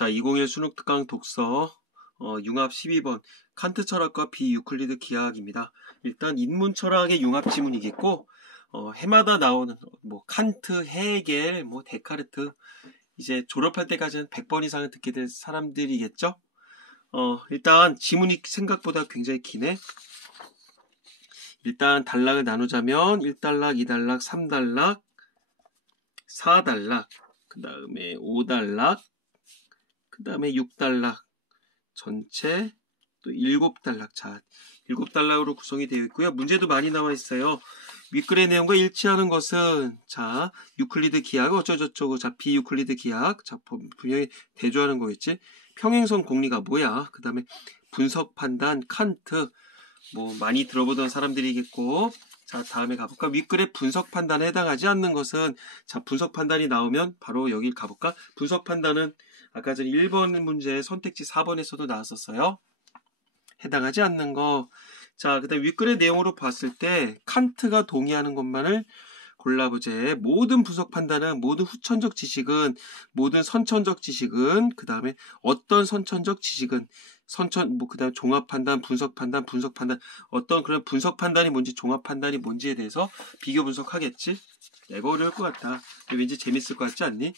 자, 2021 수능 특강 독서 융합 12번 칸트 철학과 비유클리드 기하학입니다. 일단 인문 철학의 융합 지문이겠고 해마다 나오는 뭐 칸트, 헤겔, 뭐 데카르트 이제 졸업할 때까지는 100번 이상은 듣게 될 사람들이겠죠. 일단 지문이 생각보다 굉장히 기네. 일단 단락을 나누자면 1단락, 2단락, 3단락, 4단락, 그 다음에 5단락, 그 다음에 6단락, 전체 또 7단락. 자, 7단락으로 구성이 되어 있고요. 문제도 많이 나와 있어요. 윗글의 내용과 일치하는 것은 자, 유클리드 기하학 어쩌고저쩌고. 자, 비유클리드 기하학. 자, 분명히 대조하는 거겠지. 평행선 공리가 뭐야? 그 다음에 분석 판단 칸트. 뭐 많이 들어보던 사람들이겠고. 자, 다음에 가볼까? 윗글의 분석 판단에 해당하지 않는 것은 자, 분석 판단이 나오면 바로 여길 가볼까? 분석 판단은 아까 전 1번 문제 선택지 4번에서도 나왔었어요. 해당하지 않는 거. 자, 그 다음에 윗글의 내용으로 봤을 때 칸트가 동의하는 것만을 골라보제. 모든 분석 판단은, 모든 후천적 지식은, 모든 선천적 지식은, 그 다음에 어떤 선천적 지식은, 그 다음에 종합 판단, 분석 판단, 어떤 그런 분석 판단이 뭔지, 종합 판단이 뭔지에 대해서 비교 분석하겠지? 내가 어려울 것 같아. 왠지 재밌을 것 같지 않니?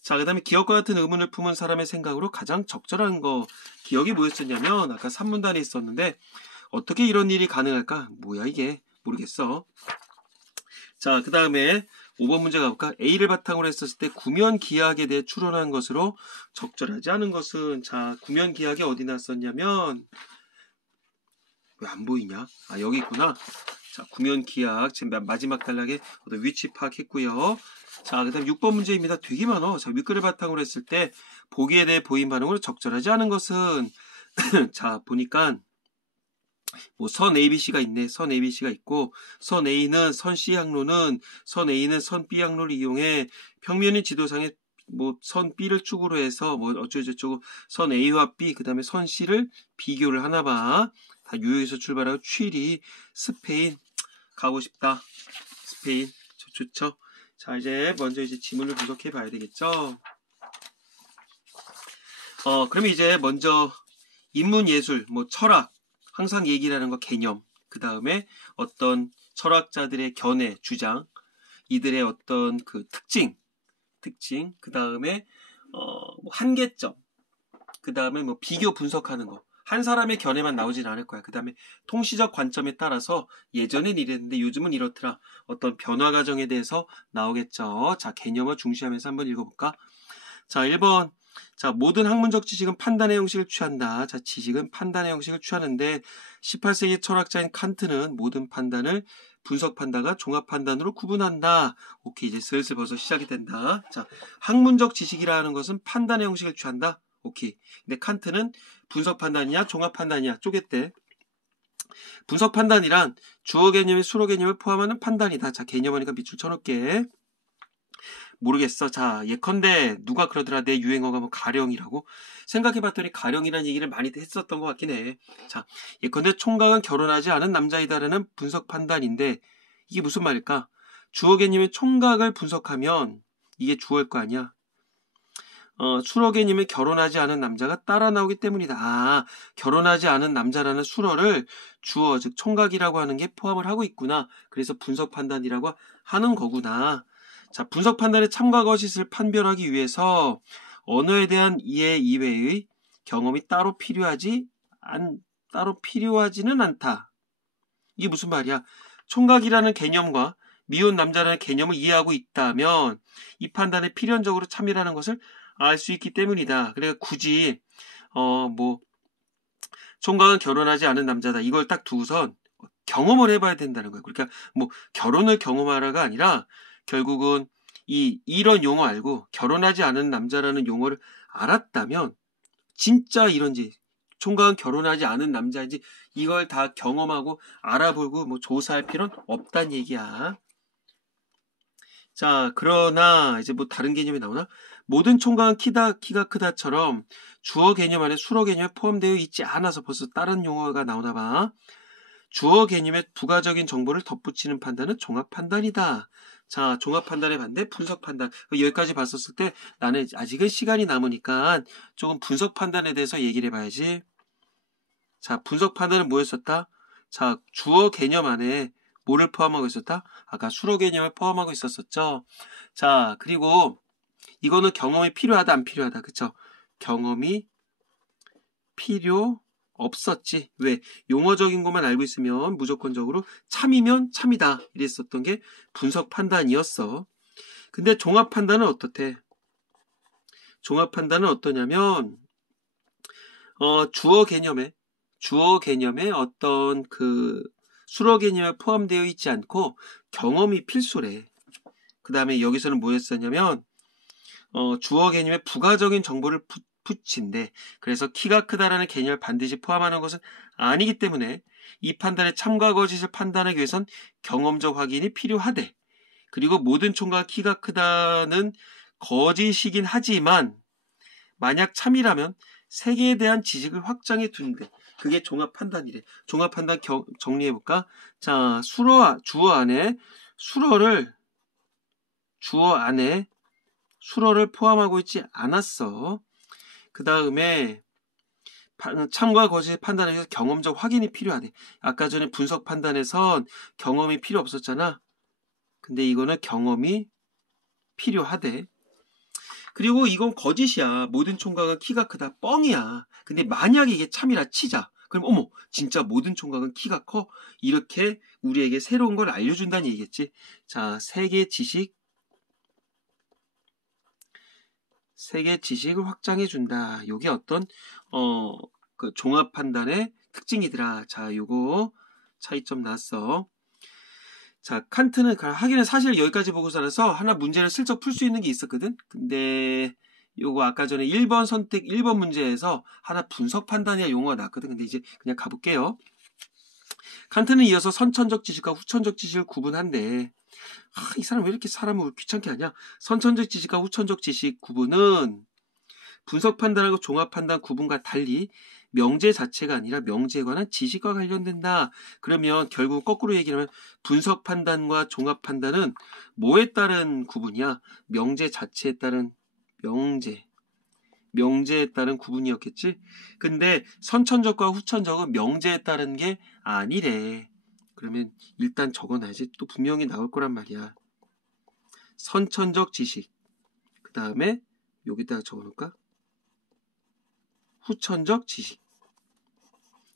자, 그 다음에 기억과 같은 의문을 품은 사람의 생각으로 가장 적절한 거. 기억이 뭐였었냐면, 아까 3문단에 있었는데, 어떻게 이런 일이 가능할까? 뭐야, 이게? 모르겠어. 자, 그 다음에 5번 문제 가볼까? A를 바탕으로 했었을 때 구면 기하학에 대해 추론한 것으로 적절하지 않은 것은, 자, 구면 기하학이 어디 났었냐면, 왜 안 보이냐? 아, 여기 있구나. 자, 구면 기하학, 지금 마지막 단락에 어떤 위치 파악했고요. 자, 그 다음 6번 문제입니다. 되게 많어. 자, 윗글을 바탕으로 했을 때 보기에 대해 보인 반응으로 적절하지 않은 것은 자, 보니까 뭐 선 ABC가 있네. 선 ABC가 있고 선 A는 선 C 항로는 선 A는 선 B 항로를 이용해 평면인 지도상에 뭐 선 B를 축으로 해서 뭐 어쩌고저쩌고 선 A와 B 그 다음에 선 C를 비교를 하나 봐. 다 뉴욕에서 출발하고 취리 스페인 가고 싶다. 스페인 좋죠. 자, 이제 먼저 이제 지문을 분석해 봐야 되겠죠. 그러면 이제 먼저 인문예술, 뭐 철학, 항상 얘기를 하는 거 개념, 그 다음에 어떤 철학자들의 견해, 주장, 이들의 어떤 그 특징, 그 다음에 뭐 한계점, 그 다음에 뭐 비교 분석하는 거. 한 사람의 견해만 나오진 않을 거야. 그 다음에 통시적 관점에 따라서 예전엔 이랬는데 요즘은 이렇더라. 어떤 변화 과정에 대해서 나오겠죠. 자, 개념을 중시하면서 한번 읽어볼까? 자, 1번. 자, 모든 학문적 지식은 판단의 형식을 취한다. 자, 지식은 판단의 형식을 취하는데 18세기 철학자인 칸트는 모든 판단을 분석 판단과 종합 판단으로 구분한다. 오케이, 이제 슬슬 벌써 시작이 된다. 자, 학문적 지식이라는 것은 판단의 형식을 취한다. 오케이. 근데 칸트는 분석 판단이냐 종합 판단이냐 쪼갰대. 분석 판단이란 주어 개념의 수로 개념을 포함하는 판단이다. 자, 개념하니까 밑줄 쳐놓을게. 모르겠어. 자, 예컨대 누가 그러더라. 내 유행어가 뭐 가령이라고. 생각해봤더니 가령이라는 얘기를 많이 했었던 것 같긴 해. 자, 예컨대 총각은 결혼하지 않은 남자이다라는 분석 판단인데 이게 무슨 말일까? 주어 개념의 총각을 분석하면 이게 주어일 거 아니야. 수러 개념의 결혼하지 않은 남자가 따라 나오기 때문이다. 아, 결혼하지 않은 남자라는 수러를 주어, 즉 총각이라고 하는 게 포함을 하고 있구나. 그래서 분석 판단이라고 하는 거구나. 자, 분석 판단의 참과 거짓을 판별하기 위해서 언어에 대한 이해 이외의 경험이 따로 필요하지는 않다. 이게 무슨 말이야? 총각이라는 개념과 미혼 남자라는 개념을 이해하고 있다면 이 판단에 필연적으로 참여하는 것을 알 수 있기 때문이다. 그러니까 굳이 뭐 총각은 결혼하지 않은 남자다. 이걸 딱 두고선 경험을 해봐야 된다는 거예요. 그러니까 뭐 결혼을 경험하라가 아니라 결국은 이런 용어 알고 결혼하지 않은 남자라는 용어를 알았다면 진짜 이런지 총각은 결혼하지 않은 남자인지 이걸 다 경험하고 알아보고 뭐 조사할 필요는 없다는 얘기야. 자, 그러나 이제 뭐 다른 개념이 나오나? 모든 총각은 키가 크다처럼 주어 개념 안에 수어 개념에 포함되어 있지 않아서 벌써 다른 용어가 나오나 봐. 주어 개념에 부가적인 정보를 덧붙이는 판단은 종합 판단이다. 자, 종합 판단의 반대, 분석 판단. 여기까지 봤었을 때 나는 아직은 시간이 남으니까 조금 분석 판단에 대해서 얘기를 해봐야지. 자, 분석 판단은 뭐였었다? 자, 주어 개념 안에 뭐를 포함하고 있었다? 아까 수로 개념을 포함하고 있었었죠. 자, 그리고 이거는 경험이 필요하다, 안 필요하다. 그쵸? 경험이 필요 없었지. 왜? 용어적인 것만 알고 있으면 무조건적으로 참이면 참이다. 이랬었던 게 분석 판단이었어. 근데 종합 판단은 어떻대? 종합 판단은 어떠냐면, 주어 개념에 어떤 수로 개념에 포함되어 있지 않고 경험이 필수래. 그 다음에 여기서는 뭐였었냐면, 주어 개념에 부가적인 정보를 붙인데, 그래서 키가 크다라는 개념을 반드시 포함하는 것은 아니기 때문에 이 판단의 참과 거짓을 판단하기 위해선 경험적 확인이 필요하대. 그리고 모든 총각 키가 크다는 거짓이긴 하지만 만약 참이라면 세계에 대한 지식을 확장해 두는데 그게 종합 판단이래. 종합 판단 정리해 볼까? 자, 주어 안에 수로를 포함하고 있지 않았어. 그 다음에 참과 거짓 판단에 서 경험적 확인이 필요하대. 아까 전에 분석 판단에선 경험이 필요 없었잖아. 근데 이거는 경험이 필요하대. 그리고 이건 거짓이야. 모든 총각은 키가 크다. 뻥이야. 근데 만약에 이게 참이라 치자. 그럼 어머 진짜 모든 총각은 키가 커? 이렇게 우리에게 새로운 걸 알려준다는 얘기겠지. 자, 세계 지식을 확장해준다. 이게 어떤 종합 판단의 특징이더라. 자, 요거 차이점 나왔어. 자, 칸트는 하기는 사실 여기까지 보고서라서 하나 문제를 슬쩍 풀 수 있는 게 있었거든. 근데 요거 아까 전에 1번 선택 1번 문제에서 하나 분석 판단이야 용어가 나왔거든. 근데 이제 그냥 가볼게요. 칸트는 이어서 선천적 지식과 후천적 지식을 구분한대. 이 사람 왜 이렇게 사람을 귀찮게 하냐? 선천적 지식과 후천적 지식 구분은 분석 판단하고 종합 판단 구분과 달리 명제 자체가 아니라 명제에 관한 지식과 관련된다. 그러면 결국 거꾸로 얘기하면 분석 판단과 종합 판단은 뭐에 따른 구분이야? 명제 자체에 따른 명제에 따른 구분이었겠지? 근데 선천적과 후천적은 명제에 따른 게 아니래. 그러면 일단 적어놔야지. 또 분명히 나올 거란 말이야. 선천적 지식. 그 다음에 여기다가 적어놓을까? 후천적 지식.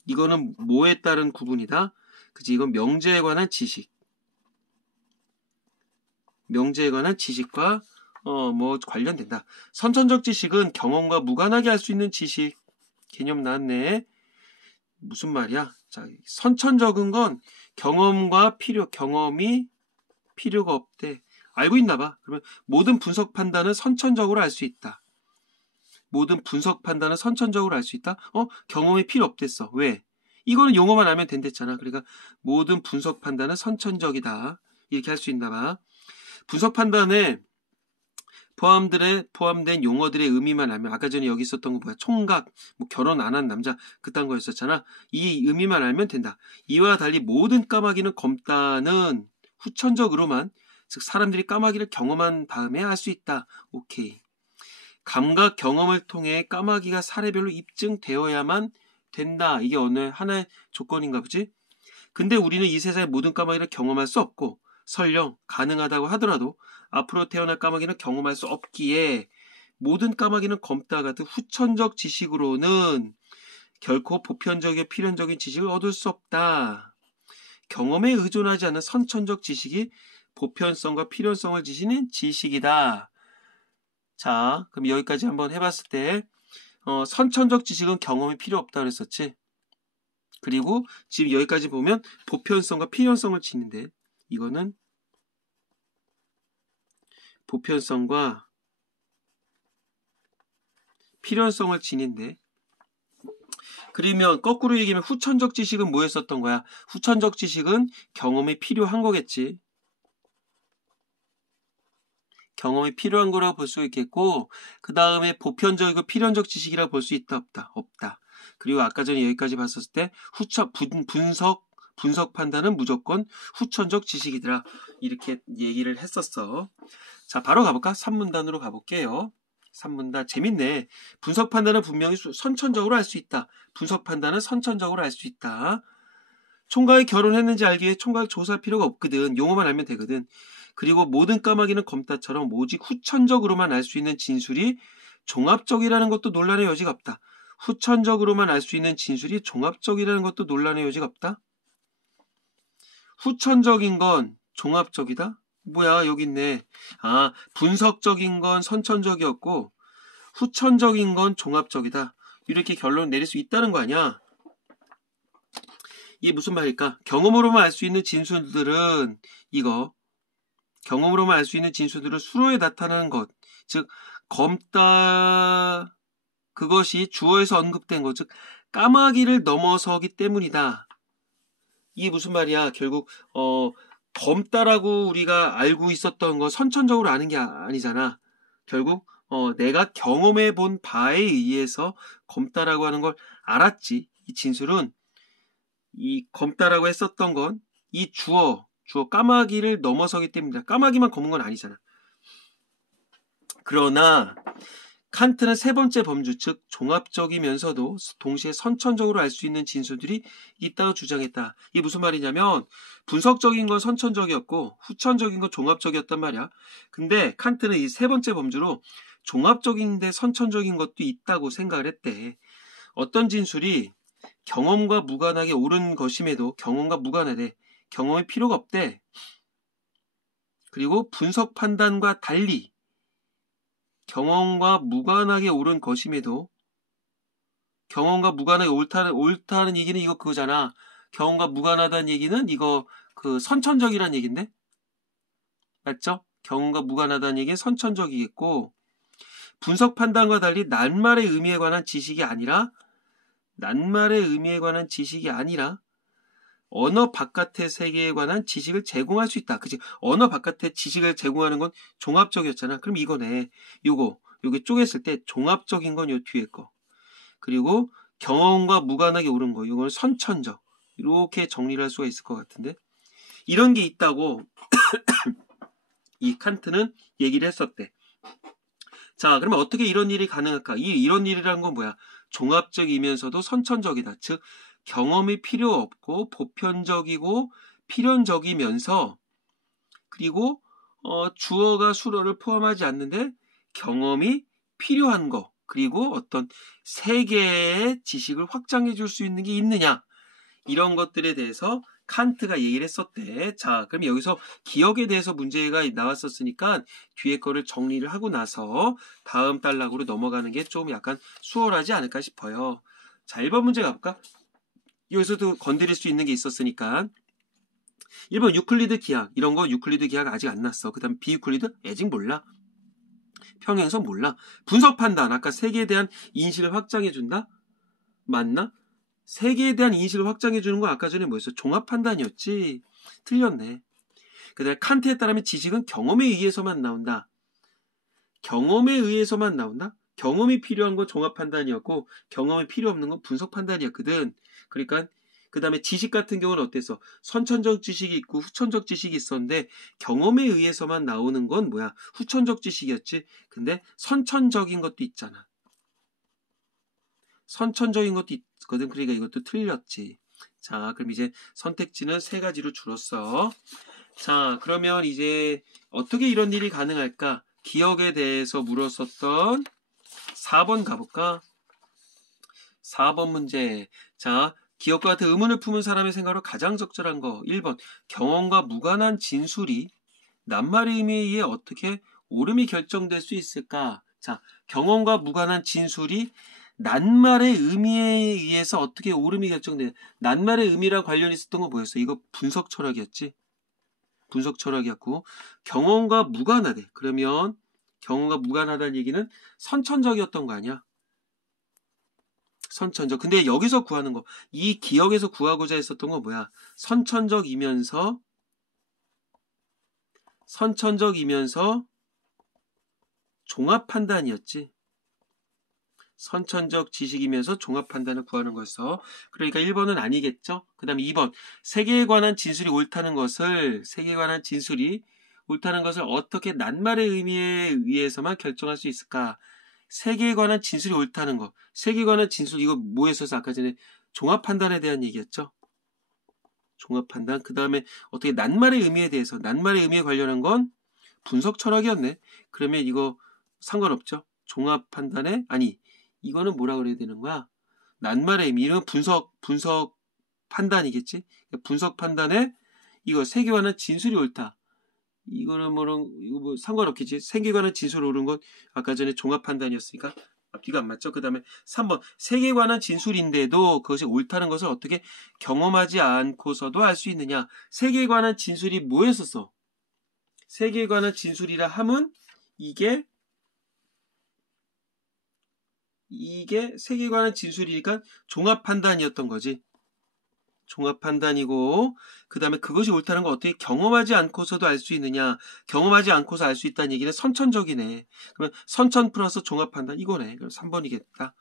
이거는 뭐에 따른 구분이다? 그치? 이건 명제에 관한 지식. 명제에 관한 지식과 뭐 관련된다. 선천적 지식은 경험과 무관하게 할 수 있는 지식. 개념 나왔네. 무슨 말이야? 자, 선천적인 건 경험이 필요가 없대. 알고 있나 봐. 그러면 모든 분석 판단은 선천적으로 알 수 있다. 모든 분석 판단은 선천적으로 알 수 있다? 경험이 필요 없댔어. 왜? 이거는 용어만 알면 된댔잖아. 그러니까 모든 분석 판단은 선천적이다. 이렇게 할 수 있나 봐. 분석 판단에 포함된 용어들의 의미만 알면, 아까 전에 여기 있었던 거 뭐야? 총각, 뭐 결혼 안 한 남자, 그딴 거였었잖아. 이 의미만 알면 된다. 이와 달리 모든 까마귀는 검다는 후천적으로만, 즉 사람들이 까마귀를 경험한 다음에 알 수 있다. 오케이. 감각 경험을 통해 까마귀가 사례별로 입증되어야만 된다. 이게 어느 하나의 조건인가 보지? 근데 우리는 이 세상의 모든 까마귀를 경험할 수 없고 설령 가능하다고 하더라도 앞으로 태어날 까마귀는 경험할 수 없기에 모든 까마귀는 검다 같은 후천적 지식으로는 결코 보편적이고 필연적인 지식을 얻을 수 없다. 경험에 의존하지 않는 선천적 지식이 보편성과 필연성을 지시는 지식이다. 자, 그럼 여기까지 한번 해봤을 때 선천적 지식은 경험이 필요 없다 그랬었지. 그리고 지금 여기까지 보면 보편성과 필연성을 지는데 이거는 보편성과 필연성을 지닌데 그러면 거꾸로 얘기하면 후천적 지식은 뭐였었던 거야? 후천적 지식은 경험이 필요한 거겠지. 경험이 필요한 거라고 볼 수 있겠고 그 다음에 보편적이고 필연적 지식이라고 볼 수 있다 없다? 없다. 그리고 아까 전에 여기까지 봤었을 때 분석 분석 판단은 무조건 후천적 지식이더라. 이렇게 얘기를 했었어. 자, 바로 가볼까? 3문단으로 가볼게요. 3문단 재밌네. 분석 판단은 분명히 선천적으로 할 수 있다. 분석 판단은 선천적으로 할 수 있다. 총각이 결혼했는지 알기 위해 총각을 조사할 필요가 없거든. 용어만 알면 되거든. 그리고 모든 까마귀는 검다처럼 오직 후천적으로만 알 수 있는 진술이 종합적이라는 것도 논란의 여지가 없다. 후천적으로만 알 수 있는 진술이 종합적이라는 것도 논란의 여지가 없다. 후천적인 건 종합적이다? 뭐야, 여기 있네. 아, 분석적인 건 선천적이었고 후천적인 건 종합적이다. 이렇게 결론 내릴 수 있다는 거 아니야? 이게 무슨 말일까? 경험으로만 알 수 있는 진술들은 이거 경험으로만 알 수 있는 진술들은 수로에 나타나는 것, 즉 검다 그것이 주어에서 언급된 것, 즉 까마귀를 넘어서기 때문이다. 이게 무슨 말이야? 결국 검다라고 우리가 알고 있었던 거 선천적으로 아는 게 아니잖아. 결국 내가 경험해 본 바에 의해서 검다라고 하는 걸 알았지. 이 진술은 이 검다라고 했었던 건 이 주어 까마귀를 넘어서기 때문이다. 까마귀만 검은 건 아니잖아. 그러나 칸트는 세 번째 범주, 즉 종합적이면서도 동시에 선천적으로 알 수 있는 진술들이 있다고 주장했다. 이게 무슨 말이냐면 분석적인 건 선천적이었고 후천적인 건 종합적이었단 말이야. 근데 칸트는 이 세 번째 범주로 종합적인데 선천적인 것도 있다고 생각을 했대. 어떤 진술이 경험과 무관하게 옳은 것임에도 경험과 무관하대. 경험이 필요가 없대. 그리고 분석 판단과 달리 경험과 무관하게 옳은 것임에도 경험과 무관하게 옳다는 얘기는 이거 그거잖아. 경험과 무관하다는 얘기는 이거 그 선천적이라는 얘기인데? 맞죠? 경험과 무관하다는 얘기는 선천적이겠고 분석 판단과 달리 낱말의 의미에 관한 지식이 아니라 언어 바깥의 세계에 관한 지식을 제공할 수 있다. 그치? 언어 바깥의 지식을 제공하는 건 종합적이었잖아. 그럼 이거네. 요게 쪼갰을 때 종합적인 건 요 뒤에 거. 그리고 경험과 무관하게 옳은 거. 이건 선천적. 이렇게 정리를 할 수가 있을 것 같은데. 이런 게 있다고 이 칸트는 얘기를 했었대. 자, 그러면 어떻게 이런 일이 가능할까? 이런 일이라는 건 뭐야? 종합적이면서도 선천적이다. 즉, 경험이 필요 없고 보편적이고 필연적이면서 그리고 주어가 수로를 포함하지 않는데 경험이 필요한 거 그리고 어떤 세계의 지식을 확장해 줄 수 있는 게 있느냐 이런 것들에 대해서 칸트가 얘기를 했었대. 자, 그럼 여기서 기억에 대해서 문제가 나왔었으니까 뒤에 거를 정리를 하고 나서 다음 단락으로 넘어가는 게 좀 약간 수월하지 않을까 싶어요. 자, 1번 문제 가볼까? 여기서도 건드릴 수 있는 게 있었으니까 1번 유클리드 기하 이런 거 유클리드 기하가 아직 안 났어. 그 다음 비유클리드 아직 몰라. 평행선 몰라. 분석 판단 아까 세계에 대한 인식을 확장해 준다? 맞나? 세계에 대한 인식을 확장해 주는 건 아까 전에 뭐였어? 종합 판단이었지. 틀렸네. 그 다음에 칸트에 따르면 지식은 경험에 의해서만 나온다. 경험에 의해서만 나온다? 경험이 필요한 건 종합 판단이었고 경험이 필요 없는 건 분석 판단이었거든. 그러니까 그 다음에 지식 같은 경우는 어땠어? 선천적 지식이 있고 후천적 지식이 있었는데 경험에 의해서만 나오는 건 뭐야? 후천적 지식이었지. 근데 선천적인 것도 있잖아. 선천적인 것도 있거든. 그러니까 이것도 틀렸지. 자, 그럼 이제 선택지는 3가지로 줄었어. 자, 그러면 이제 어떻게 이런 일이 가능할까? 기억에 대해서 물었었던 4번 가볼까? 4번 문제. 자, 기억과 같은 의문을 품은 사람의 생각으로 가장 적절한 거. 1번. 경험과 무관한 진술이 낱말의 의미에 의해 어떻게 옳음이 결정될 수 있을까? 자, 경험과 무관한 진술이 낱말의 의미에 의해서 어떻게 옳음이 결정돼? 낱말의 의미랑 관련이 있었던 건 뭐였어? 이거 분석 철학이었지? 분석 철학이었고 경험과 무관하대. 그러면 경험과 무관하다는 얘기는 선천적이었던 거 아니야? 선천적. 근데 여기서 구하는 거, 이 기억에서 구하고자 했었던 건 뭐야? 선천적이면서 종합 판단이었지. 선천적 지식이면서 종합 판단을 구하는 거였어. 그러니까 1번은 아니겠죠. 그 다음에 2번 세계에 관한 진술이 옳다는 것을 어떻게 낱말의 의미에 의해서만 결정할 수 있을까? 세계에 관한 진술이 옳다는 거. 세계에 관한 진술 이거 뭐에서 아까 전에 종합 판단에 대한 얘기였죠. 종합 판단. 그 다음에 어떻게 낱말의 의미에 대해서 낱말의 의미에 관련한 건 분석 철학이었네. 그러면 이거 상관없죠. 종합 판단에 이거는 뭐라 그래야 되는 거야? 낱말의 의미. 이런 분석 판단이겠지. 분석 판단에 이거 세계에 관한 진술이 옳다. 이거 뭐 상관없겠지. 세계에 관한 진술이 옳은 건 아까 전에 종합 판단이었으니까 앞뒤가 안 맞죠. 그 다음에 3번 세계에 관한 진술인데도 그것이 옳다는 것을 어떻게 경험하지 않고서도 알 수 있느냐. 세계에 관한 진술이 뭐였었어? 세계에 관한 진술이라 함은 이게 세계에 관한 진술이니까 종합 판단이었던 거지. 종합 판단이고 그 다음에 그것이 옳다는 걸 어떻게 경험하지 않고서도 알 수 있느냐. 경험하지 않고서 알 수 있다는 얘기는 선천적이네. 그러면 선천 플러스 종합 판단 이거네. 그럼 3번이겠다.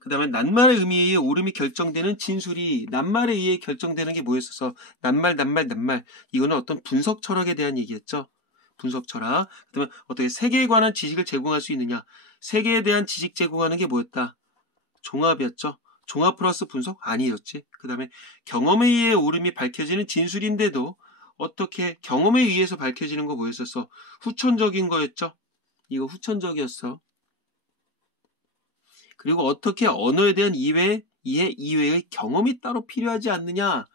그 다음에 낱말의 의미에 의해 옳음이 결정되는 진술이 낱말에 의해 결정되는 게 뭐였어서 낱말. 이거는 어떤 분석 철학에 대한 얘기였죠. 분석 철학. 그 다음에 어떻게 세계에 관한 지식을 제공할 수 있느냐. 세계에 대한 지식 제공하는 게 뭐였다? 종합이었죠. 종합 플러스 분석? 아니었지. 그 다음에 경험에 의해 옳음이 밝혀지는 진술인데도 어떻게 경험에 의해서 밝혀지는 거 뭐였었어? 후천적인 거였죠. 이거 후천적이었어. 그리고 어떻게 언어에 대한 이해 이외의 경험이 따로 필요하지 않느냐.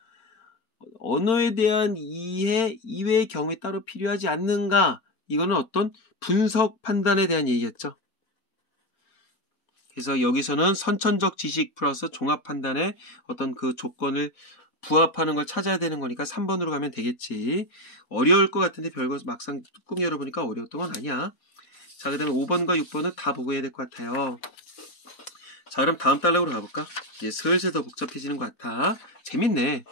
언어에 대한 이해 이외의 경험이 따로 필요하지 않는가. 이거는 어떤 분석 판단에 대한 얘기였죠. 그래서 여기서는 선천적 지식 플러스 종합 판단의 어떤 그 조건을 부합하는 걸 찾아야 되는 거니까 3번으로 가면 되겠지. 어려울 것 같은데 별거 막상 뚜껑 열어보니까 어려웠던 건 아니야. 자, 그 다음에 5번과 6번은 다 보고 해야 될 것 같아요. 자, 그럼 다음 단락으로 가볼까? 이제 슬슬 더 복잡해지는 것 같아. 재밌네.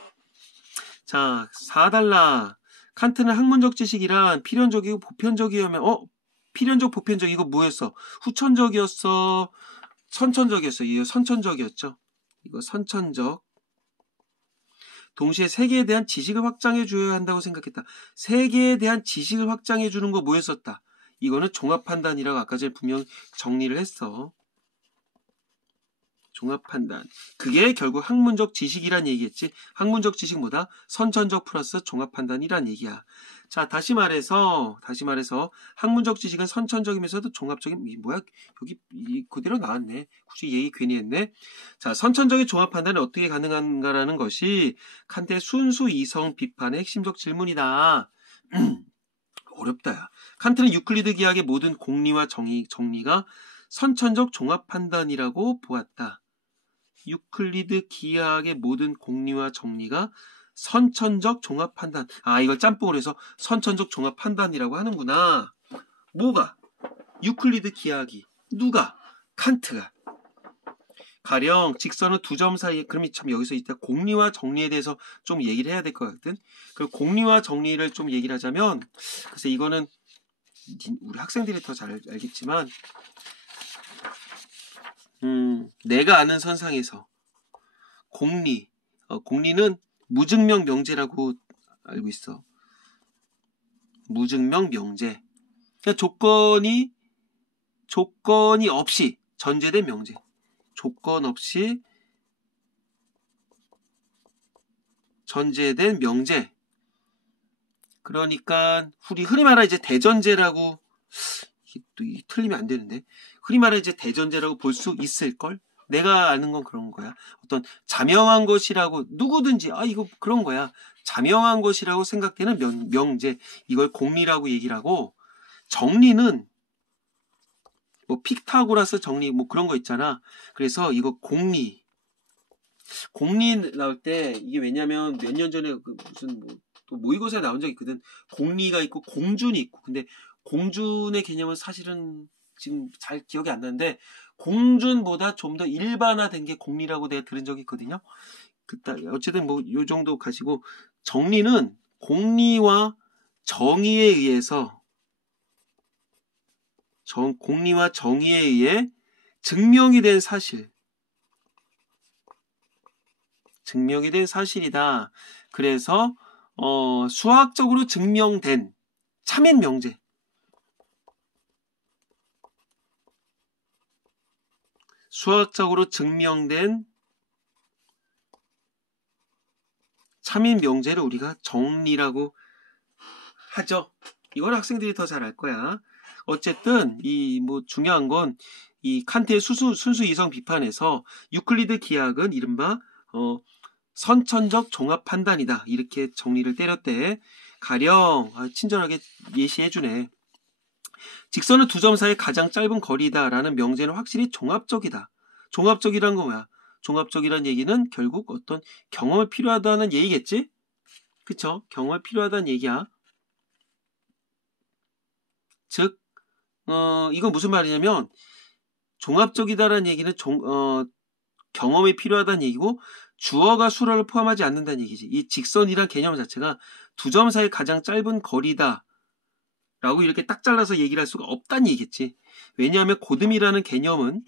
자, 4단락. 칸트는 학문적 지식이란 필연적이고 보편적이면 필연적 보편적 이거 뭐였어? 후천적이었어? 선천적이었어. 이거 선천적이었죠. 이거 선천적. 동시에 세계에 대한 지식을 확장해 줘야 한다고 생각했다. 세계에 대한 지식을 확장해 주는 거 뭐였었다? 이거는 종합 판단이라고 아까 전에 분명 정리를 했어. 종합 판단. 그게 결국 학문적 지식이란 얘기겠지. 학문적 지식 뭐다? 선천적 플러스 종합 판단이란 얘기야. 자, 다시 말해서 학문적 지식은 선천적이면서도 종합적인 뭐야? 여기 그대로 나왔네. 굳이 얘기 괜히 했네. 자, 선천적인 종합 판단은 어떻게 가능한가라는 것이 칸트의 순수 이성 비판의 핵심적 질문이다. 어렵다. 야. 칸트는 유클리드 기하의 모든 공리와 정리가 선천적 종합 판단이라고 보았다. 유클리드 기하학의 모든 공리와 정리가 선천적 종합 판단. 이걸 짬뽕을 해서 선천적 종합 판단이라고 하는구나. 뭐가? 유클리드 기하학이. 누가? 칸트가. 가령 직선은 두 점 사이에 그럼 참 여기서 이따 공리와 정리에 대해서 좀 얘기를 해야 될 것 같은. 그 공리와 정리를 좀 얘기를 하자면 글쎄 이거는 우리 학생들이 더 잘 알겠지만 내가 아는 선상에서 공리는 무증명 명제라고 알고 있어. 무증명 명제. 그러니까 조건이 없이 전제된 명제. 조건 없이 전제된 명제. 그러니까 우리 흔히 말하 이제 대전제라고 틀리면 안 되는데 흔히 말해 이제 대전제라고 볼 수 있을걸? 내가 아는 건 그런 거야. 어떤 자명한 것이라고 누구든지 이거 그런 거야. 자명한 것이라고 생각되는 명제. 이걸 공리라고 얘기를 하고 정리는 뭐 피타고라스 정리 뭐 그런 거 있잖아. 그래서 이거 공리 나올 때 이게 왜냐면 몇 년 전에 그 무슨 또 모의고사에 나온 적이 있거든. 공리가 있고 공준이 있고. 근데 공준의 개념은 사실은 지금 잘 기억이 안 나는데 공준보다 좀 더 일반화된 게 공리라고 내가 들은 적이 있거든요. 어쨌든 뭐 요 정도 가시고 정리는 공리와 정의에 의해서 공리와 정의에 의해 증명이 된 사실. 증명이 된 사실이다. 그래서 수학적으로 증명된 참인 명제. 수학적으로 증명된 참인 명제를 우리가 정리라고 하죠. 이걸 학생들이 더 잘 알 거야. 어쨌든 이 중요한 건 이 칸트의 순수 이성 비판에서 유클리드 기하학은 이른바 선천적 종합 판단이다. 이렇게 정리를 때렸대. 가령 친절하게 예시해주네. 직선은 두 점 사이의 가장 짧은 거리다라는 명제는 확실히 종합적이다. 종합적이란 건 뭐야? 종합적이란 얘기는 결국 어떤 경험을 필요하다는 얘기겠지? 그쵸? 경험을 필요하다는 얘기야. 즉, 이건 무슨 말이냐면 종합적이다라는 얘기는 경험이 필요하다는 얘기고 주어가 수어를 포함하지 않는다는 얘기지. 이 직선이란 개념 자체가 두 점 사이 가장 짧은 거리다 라고 이렇게 딱 잘라서 얘기를 할 수가 없다는 얘기겠지. 왜냐하면 고듬이라는 개념은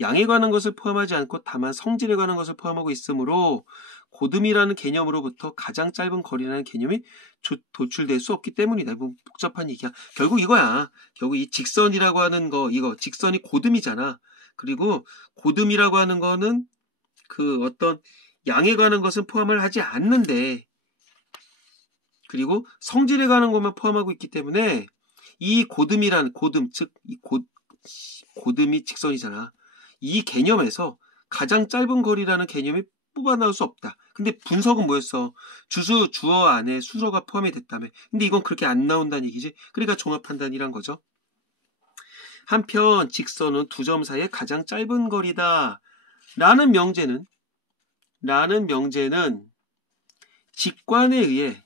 양에 관한 것을 포함하지 않고 다만 성질에 관한 것을 포함하고 있으므로 고듬이라는 개념으로부터 가장 짧은 거리라는 개념이 도출될 수 없기 때문이다. 뭐 복잡한 얘기야. 결국 이거야. 결국 이 직선이라고 하는 거, 이거 직선이 고듬이잖아. 그리고 고듬이라고 하는 거는 그 어떤 양에 관한 것은 포함을 하지 않는데, 그리고 성질에 관한 것만 포함하고 있기 때문에 이 고듬이라는 고듬, 즉 이 고듬이 직선이잖아. 이 개념에서 가장 짧은 거리라는 개념이 뽑아 나올 수 없다. 근데 분석은 뭐였어? 주어 안에 수서가 포함이 됐다며. 근데 이건 그렇게 안 나온다는 얘기지. 그러니까 종합 판단이란 거죠. 한편 직선은 두 점 사이의 가장 짧은 거리다 라는 명제는 직관에 의해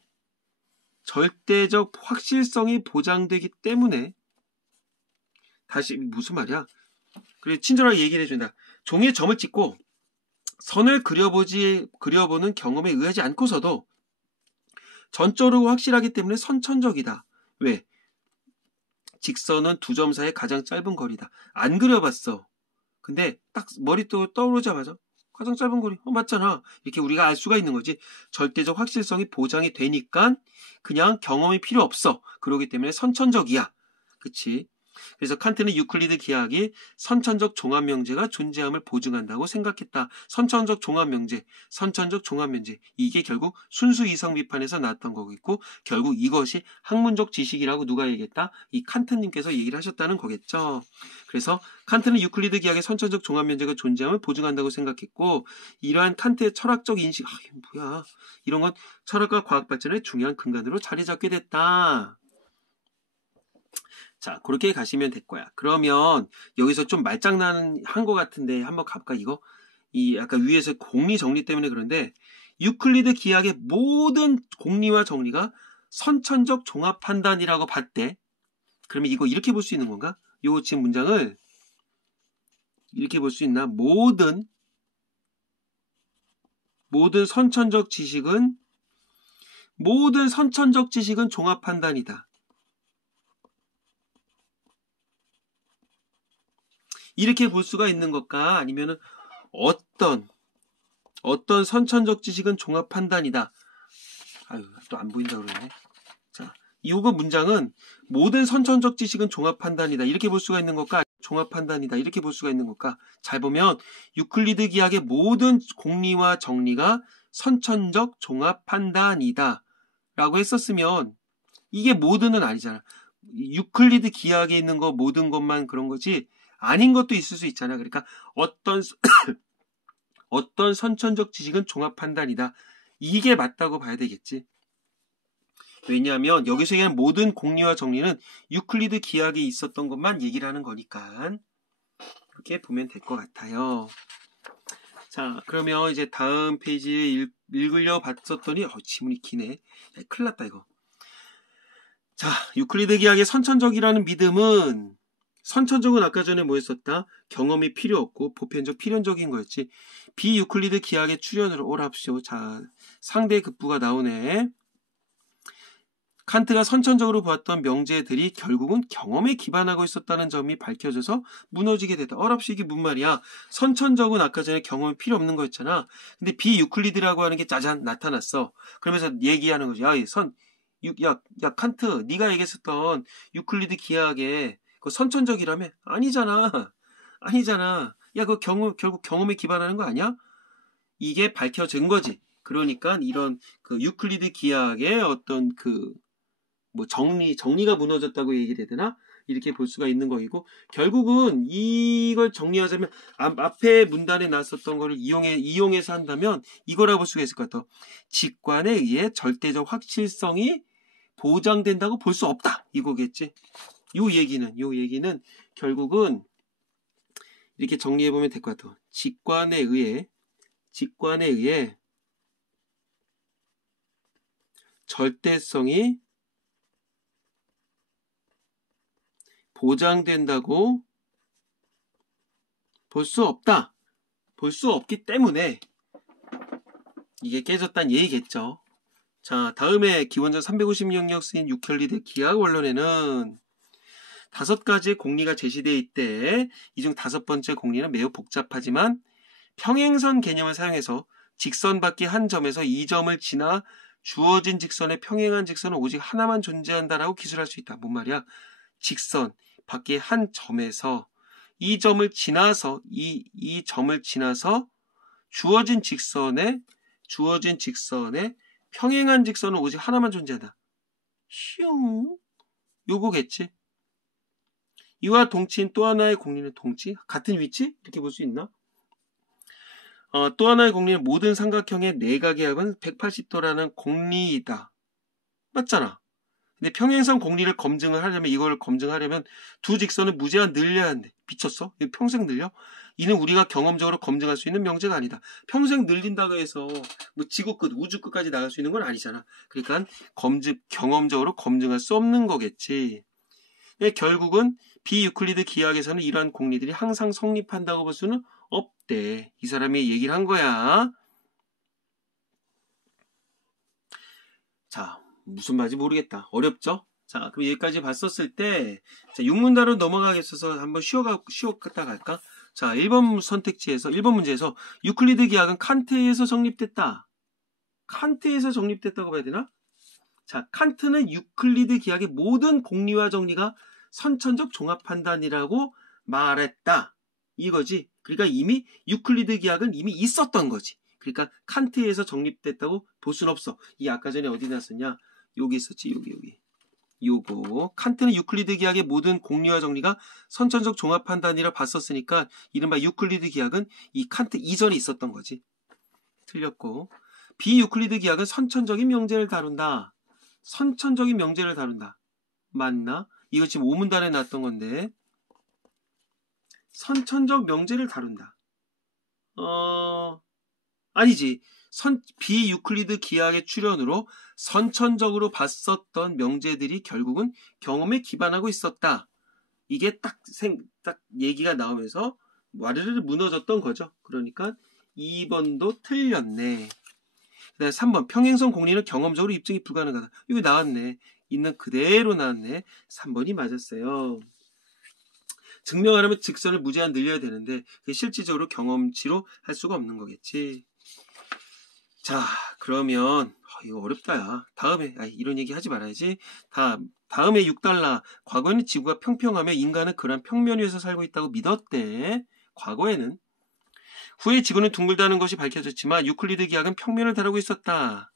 절대적 확실성이 보장되기 때문에, 다시 무슨 말이야? 그래, 친절하게 얘기를 해준다. 종이에 점을 찍고 선을 그려보는 경험에 의하지 않고서도 전적으로 확실하기 때문에 선천적이다. 왜? 직선은 두 점 사이의 가장 짧은 거리다. 안 그려봤어. 근데 딱 머리 떠오르자마자 가장 짧은 거리, 맞잖아. 이렇게 우리가 알 수가 있는 거지. 절대적 확실성이 보장이 되니까 그냥 경험이 필요 없어. 그러기 때문에 선천적이야. 그치? 그래서 칸트는 유클리드 기하학이 선천적 종합명제가 존재함을 보증한다고 생각했다. 선천적 종합명제. 이게 결국 순수 이성 비판에서 나왔던 거겠고, 결국 이것이 학문적 지식이라고 누가 얘기했다? 이 칸트님께서 얘기를 하셨다는 거겠죠. 그래서 칸트는 유클리드 기하학의 선천적 종합명제가 존재함을 보증한다고 생각했고, 이러한 칸트의 철학적 인식, 뭐야? 이런 건 철학과 과학 발전의 중요한 근간으로 자리 잡게 됐다. 자, 그렇게 가시면 될 거야. 그러면 여기서 좀 말장난 한 것 같은데 한번 가볼까 이거? 이 아까 위에서 공리 정리 때문에 그런데 유클리드 기하학의 모든 공리와 정리가 선천적 종합 판단이라고 봤대. 그러면 이거 이렇게 볼 수 있는 건가? 요 지금 문장을 이렇게 볼 수 있나? 모든 선천적 지식은 종합 판단이다. 이렇게 볼 수가 있는 것과 아니면은 어떤 선천적 지식은 종합 판단이다. 또 안 보인다 그러네. 자, 이거 문장은 모든 선천적 지식은 종합 판단이다. 이렇게 볼 수가 있는 것과 종합 판단이다. 이렇게 볼 수가 있는 것과 잘 보면 유클리드 기하학의 모든 공리와 정리가 선천적 종합 판단이다. 라고 했었으면 이게 모든은 아니잖아. 유클리드 기하학에 있는 거 모든 것만 그런 거지 아닌 것도 있을 수 있잖아. 그러니까 어떤 선천적 지식은 종합 판단이다. 이게 맞다고 봐야 되겠지. 왜냐하면 여기서 얘기하는 모든 공리와 정리는 유클리드 기하학에 있었던 것만 얘기를 하는 거니까 그렇게 보면 될 것 같아요. 자, 그러면 이제 다음 페이지 읽으려 봤었더니 지문이 기네. 큰일 났다 이거. 자, 유클리드 기하학의 선천적이라는 믿음은, 선천적은 아까 전에 뭐 했었다? 경험이 필요 없고 보편적 필연적인 거였지. 비유클리드 기하학의 출현으로 오랍시오. 자, 상대 급부가 나오네. 칸트가 선천적으로 보았던 명제들이 결국은 경험에 기반하고 있었다는 점이 밝혀져서 무너지게 됐다. 어랍시 이게 무슨 말이야? 선천적은 아까 전에 경험이 필요 없는 거였잖아. 근데 비유클리드라고 하는 게 짜잔 나타났어. 그러면서 얘기하는 거지. 야 칸트, 네가 얘기했었던 유클리드 기하학에 그 선천적이라며? 아니잖아. 아니잖아. 야, 그 결국 경험에 기반하는 거 아니야? 이게 밝혀진 거지. 그러니까 이런 그 유클리드 기하학의 어떤 뭐 정리가 무너졌다고 얘기를 해야 되나? 이렇게 볼 수가 있는 거이고, 결국은 이걸 정리하자면 앞에 문단에 나왔었던 거를 이용해서 한다면 이거라고 볼 수가 있을 것 같아. 직관에 의해 절대적 확실성이 보장된다고 볼 수 없다. 이거겠지. 요 얘기는 결국은 이렇게 정리해보면 될 것 같아. 직관에 의해 절대성이 보장된다고 볼 수 없다. 볼 수 없기 때문에 이게 깨졌다는 얘기겠죠. 자, 다음에 기원전 350년경 쓰인 유클리드 기하학 원론에는 5가지의 공리가 제시되어 있대. 이 중 5번째 공리는 매우 복잡하지만 평행선 개념을 사용해서 직선 밖의 한 점에서 이 점을 지나 주어진 직선에 평행한 직선은 오직 하나만 존재한다라고 기술할 수 있다. 뭔 말이야? 직선 밖의 한 점에서 이 점을 지나서 이 점을 지나서 주어진 직선에 평행한 직선은 오직 하나만 존재한다. 슝. 요거겠지. 이와 동치인 또 하나의 공리는 동치? 같은 위치? 이렇게 볼 수 있나? 또 하나의 공리는 모든 삼각형의 내각의 합은 180도라는 공리이다. 맞잖아. 근데 평행선 공리를 이걸 검증하려면 두 직선을 무제한 늘려야 한대. 미쳤어? 이거 평생 늘려? 이는 우리가 경험적으로 검증할 수 있는 명제가 아니다. 평생 늘린다고 해서 뭐 지구 끝, 우주 끝까지 나갈 수 있는 건 아니잖아. 그러니까 경험적으로 검증할 수 없는 거겠지. 결국은 비유클리드 기하학에서는 이러한 공리들이 항상 성립한다고 볼 수는 없대. 이 사람이 얘기를 한 거야. 자, 무슨 말인지 모르겠다. 어렵죠? 자, 그럼 여기까지 봤었을 때, 자, 육문단으로 넘어가겠어서 한번 쉬었다 갈까? 자, 1번 선택지에서, 1번 문제에서 유클리드 기하학은 칸트에서 정립됐다. 칸트에서 정립됐다고 봐야 되나? 자, 칸트는 유클리드 기하학의 모든 공리와 정리가 선천적 종합 판단이라고 말했다. 이거지. 그러니까 이미 유클리드 기하학은 이미 있었던 거지. 그러니까 칸트에서 정립됐다고 볼 수는 없어. 이 아까 전에 어디 났었냐? 여기 있었지. 여기. 요거. 칸트는 유클리드 기하학의 모든 공리와 정리가 선천적 종합 판단이라 봤었으니까 이른바 유클리드 기하학은 이 칸트 이전에 있었던 거지. 틀렸고. 비유클리드 기하학은 선천적인 명제를 다룬다. 선천적인 명제를 다룬다. 맞나? 이거 지금 오문단에 나왔던 건데 선천적 명제를 다룬다. 아니지. 비유클리드 기하학의 출현으로 선천적으로 봤었던 명제들이 결국은 경험에 기반하고 있었다. 이게 딱 얘기가 나오면서 와르르 무너졌던 거죠. 그러니까 2번도 틀렸네. 그다음에 3번 평행선 공리는 경험적으로 입증이 불가능하다. 이거 나왔네. 있는 그대로 나왔네. 3번이 맞았어요. 증명하려면 직선을 무제한 늘려야 되는데 그게 실질적으로 경험치로 할 수가 없는 거겠지. 자, 그러면 이거 어렵다 야. 다음에 이런 얘기 하지 말아야지. 다음에 6달러. 과거에는 지구가 평평하며 인간은 그런 평면 위에서 살고 있다고 믿었대. 과거에는. 후에 지구는 둥글다는 것이 밝혀졌지만 유클리드 기하학은 평면을 다루고 있었다.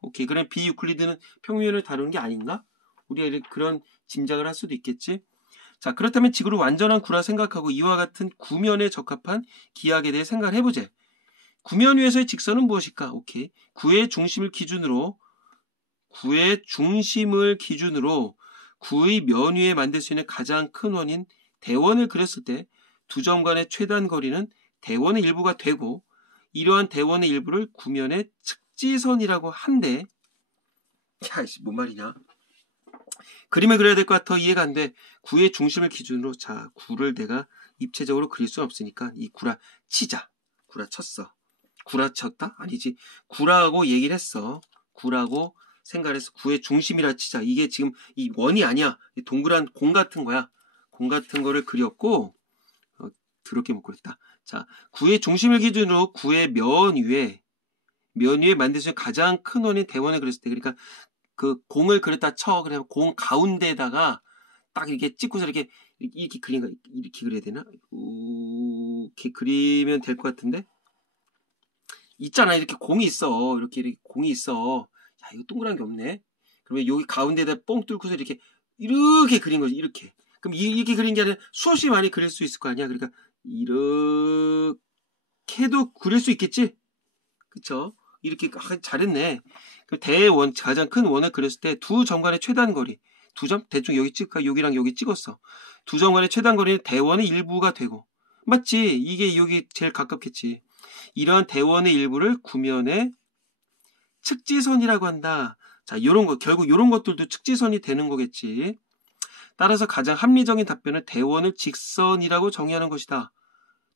오케이. 그럼 비유클리드는 평면을 다루는 게 아닌가? 우리가 그런 짐작을 할 수도 있겠지. 자, 그렇다면 지구를 완전한 구라 생각하고 이와 같은 구면에 적합한 기하학에 대해 생각을 해보자. 구면 위에서의 직선은 무엇일까? 오케이. 구의 중심을 기준으로 구의 면 위에 만들 수 있는 가장 큰 원인 대원을 그렸을 때 두 점 간의 최단 거리는 대원의 일부가 되고 이러한 대원의 일부를 구면의 측지선이라고 한대. 야, 뭔 말이냐? 그림을 그려야 될 것 같아. 이해가 안 돼. 구의 중심을 기준으로 자, 구를 내가 입체적으로 그릴 수 없으니까 이 구라 치자. 구라 쳤어. 구라 쳤다? 아니지. 구라고 얘기를 했어. 구라고 생각을 해서 구의 중심이라 치자. 이게 지금 이 원이 아니야. 이 동그란 공 같은 거야. 공 같은 거를 그렸고 더럽게 못 그렸다. 자, 구의 중심을 기준으로 구의 면 위에 만들 수 있는 가장 큰 원인 대원을 그렸을 때, 그러니까 그 공을 그렸다 쳐. 그러면 공 가운데다가 딱 이렇게 찍고서 이렇게 그린 거, 이렇게 그려야 되나? 이렇게 그리면 될 것 같은데? 있잖아. 이렇게 공이 있어. 이렇게 공이 있어. 야, 이거 동그란 게 없네. 그러면 여기 가운데다 뻥 뚫고서 이렇게 그린 거지. 이렇게. 그럼 이렇게 그린 게 아니라 수없이 많이 그릴 수 있을 거 아니야. 그러니까 이렇게도 그릴 수 있겠지? 그쵸? 이렇게 잘했네. 그럼 가장 큰 원을 그렸을 때 두 점 간의 최단 거리. 두 점? 대충 여기 찍을까? 여기랑 여기 찍었어. 두 점 간의 최단 거리는 대원의 일부가 되고. 맞지? 이게 여기 제일 가깝겠지. 이러한 대원의 일부를 구면의 측지선이라고 한다. 자, 요런 거, 결국 요런 것들도 측지선이 되는 거겠지. 따라서 가장 합리적인 답변은 대원을 직선이라고 정의하는 것이다.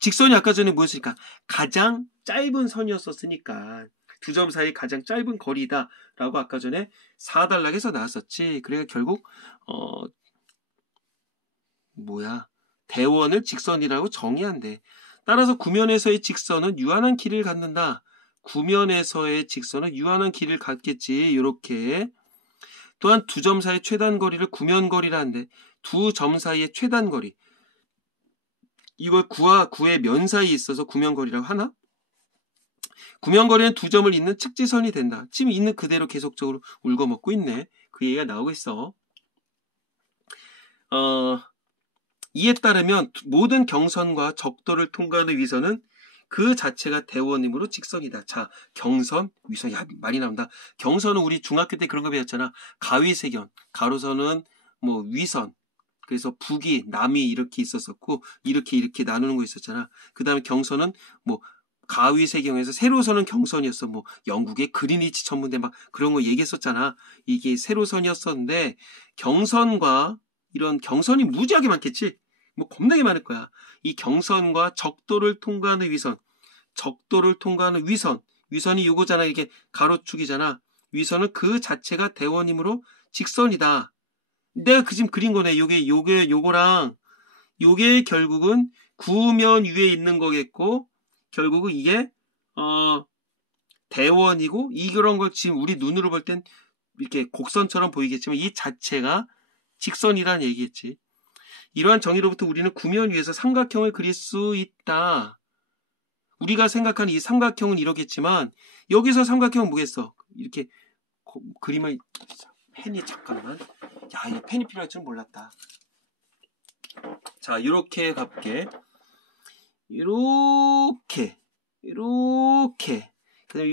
직선이 아까 전에 뭐였으니까? 가장 짧은 선이었었으니까. 두 점 사이 가장 짧은 거리다. 라고 아까 전에 4단락에서 나왔었지. 그러니까 결국, 대원을 직선이라고 정의한대. 따라서 구면에서의 직선은 유한한 길이를 갖는다. 구면에서의 직선은 유한한 길이를 갖겠지. 이렇게. 또한 두 점 사이의 최단 거리를 구면거리라 한대. 두 점 사이의 최단 거리. 이걸 구와 구의 면 사이에 있어서 구면거리라고 하나? 구면거리는 두 점을 잇는 측지선이 된다. 지금 있는 그대로 계속적으로 울거먹고 있네. 그 얘기가 나오고 있어. 이에 따르면 모든 경선과 적도를 통과하는 위선은 그 자체가 대원이므로 직선이다. 자, 경선, 위선. 야, 많이 나온다. 경선은 우리 중학교 때 그런 거 배웠잖아. 가위세견. 가로선은 뭐 위선. 그래서 북이, 남이 이렇게 있었었고 이렇게 나누는 거 있었잖아. 그 다음에 경선은 뭐 가위세경에서 세로선은 경선이었어. 뭐 영국의 그리니치 천문대 막 그런 거 얘기했었잖아. 이게 세로선이었었는데 경선과 이런 경선이 무지하게 많겠지. 뭐 겁나게 많을 거야. 이 경선과 적도를 통과하는 위선, 적도를 통과하는 위선이 요거잖아. 이게 가로축이잖아. 위선은 그 자체가 대원이므로 직선이다. 내가 지금 그린 거네. 요거랑 요게 결국은 구면 위에 있는 거겠고, 결국은 이게 대원이고, 이런 걸 지금 우리 눈으로 볼 땐 이렇게 곡선처럼 보이겠지만 이 자체가 직선이라는 얘기겠지. 이러한 정의로부터 우리는 구면 위에서 삼각형을 그릴 수 있다. 우리가 생각하는 이 삼각형은 이러겠지만 여기서 삼각형은 뭐겠어? 이렇게 그림을 펜이 잠깐만. 야, 이 펜이 필요할 줄 몰랐다. 자, 이렇게 가볼게. 이렇게 그다음에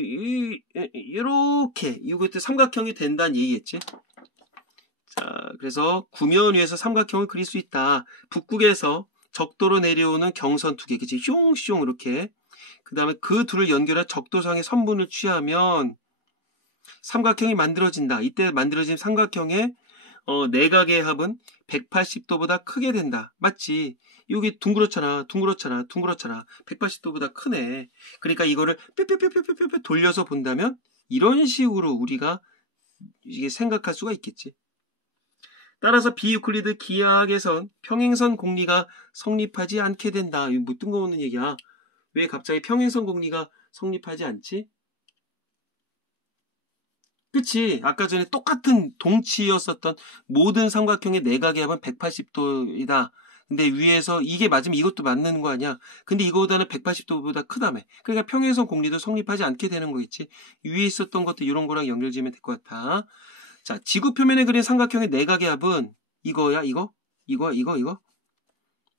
이렇게 이것도 삼각형이 된다는 얘기겠지. 자, 그래서 구면 위에서 삼각형을 그릴 수 있다. 북극에서 적도로 내려오는 경선 두 개, 그치? 슝슝 이렇게. 그 다음에 그 둘을 연결해 적도상의 선분을 취하면 삼각형이 만들어진다. 이때 만들어진 삼각형의 내각의 합은 180도보다 크게 된다. 맞지? 여기 둥그렇잖아. 180도보다 크네. 그러니까 이거를 뼈 돌려서 본다면 이런 식으로 우리가 이게 생각할 수가 있겠지. 따라서 비유클리드 기하학에선 평행선 공리가 성립하지 않게 된다. 이거 뭐 뜬금없는 얘기야. 왜 갑자기 평행선 공리가 성립하지 않지? 그치? 아까 전에 똑같은 동치였었던 모든 삼각형의 내각의 합은 180도이다. 근데 위에서 이게 맞으면 이것도 맞는 거 아니야? 근데 이거보다는 180도보다 크다며. 그러니까 평행선 공리도 성립하지 않게 되는 거겠지. 위에 있었던 것도 이런 거랑 연결지으면 될 것 같아. 자, 지구 표면에 그린 삼각형의 내각의 합은 이거야, 이거?